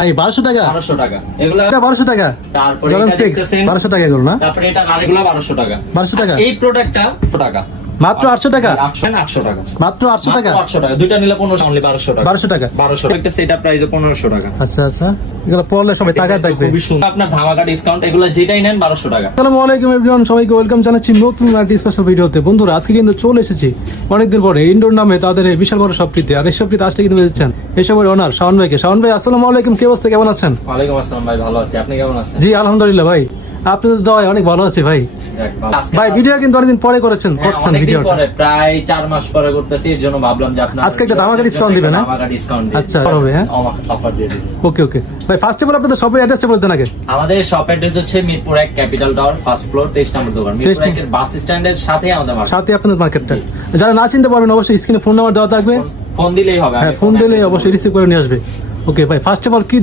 ভাই 1200 টাকা 1200 টাকা এগুলা 1200 টাকা। তারপরে Jordan এটা 6 দেখতেছেন 1200 টাকা এগুলো না? তারপরে এটা আরেকগুলা 1200 টাকা 1200 টাকা। এই প্রোডাক্টটা 800 টাকা মাত্র 800 টাকা। 800 টাকা মাত্র 800 টাকা। 800 টাকা দুইটা নিলে 1500 অনলি 1200 টাকা 1200 টাকা। 1200 টাকা একটা সেটআপ প্রাইসে 1500 টাকা আচ্ছা আচ্ছা, এগুলো পড়লে সবাই টাকা থাকবে। খুবই সুন্দর আপনার ধামাকা ডিসকাউন্ট এগুলা যেটাই নেন 1200 টাকা। আসসালামু আলাইকুম এভরিওয়ান, সবাইকে ওয়েলকাম জানাচ্ছি নতুন একটা স্পেশাল ভিডিওতে। বন্ধুরা আজকে কিন্তু চলে এসেছি অনেকদিন পরে ইনডোর নামে তাদের এই বিশাল বড় শপটিতে। আর এই শপটিতে আসলে কিন্তু এসেছেন এই সবের ওনার শাওন ভাইকে। শাওন ভাই আসসালামু আলাইকুম, কি অবস্থা, কেমন আছেন? ওয়ালাইকুম আসসালাম ভাই, ভালো আছি, আপনি কেমন আছেন? জি আলহামদুলিল্লাহ ভাই, আপনাদের দোয়ায় অনেক ভালো আছি ভাই। যাক, ভালো। আজকে ভাই ভিডিও কিন্তু অনেকদিন পরে করছেন অনেকদিন ভিডিওটা। পরে প্রায় 4 মাস পরে করতেছি, এর জন্য ভাবলাম যে আপনার আজকে একটা ধামাকা discount দিবেন, হ্যাঁ? ধামাকা ডিসকাউন্ট দিয়ে আচ্ছা, হবে, হ্যাঁ? অফার দিয়ে দিবেন। ওকে ওকে ভাই, ফার্স্ট অফ অল আপনাদের শপের অ্যাড্রেসটা বলতেন আগে। আমাদের শপ অ্যাড্রেস হচ্ছে Mirpur 1 capital tower first floor 23 নম্বর দোকান। মিরপুর 1 এর বাস স্ট্যান্ডের সাথে আমাদের মার্কেট। সাথে আপনাদের মার্কেটটা। যারা না চিনতে পারবেন অবশ্যই স্ক্রিনে ফোন নাম্বার দেওয়া থাকবে, ফোন দিলেই হবে। হ্যাঁ ফোন দিলে অবশ্যই রিসিভ করে নিয়ে আসবে। ওকে ভাই, ফার্স্ট অফ অল কি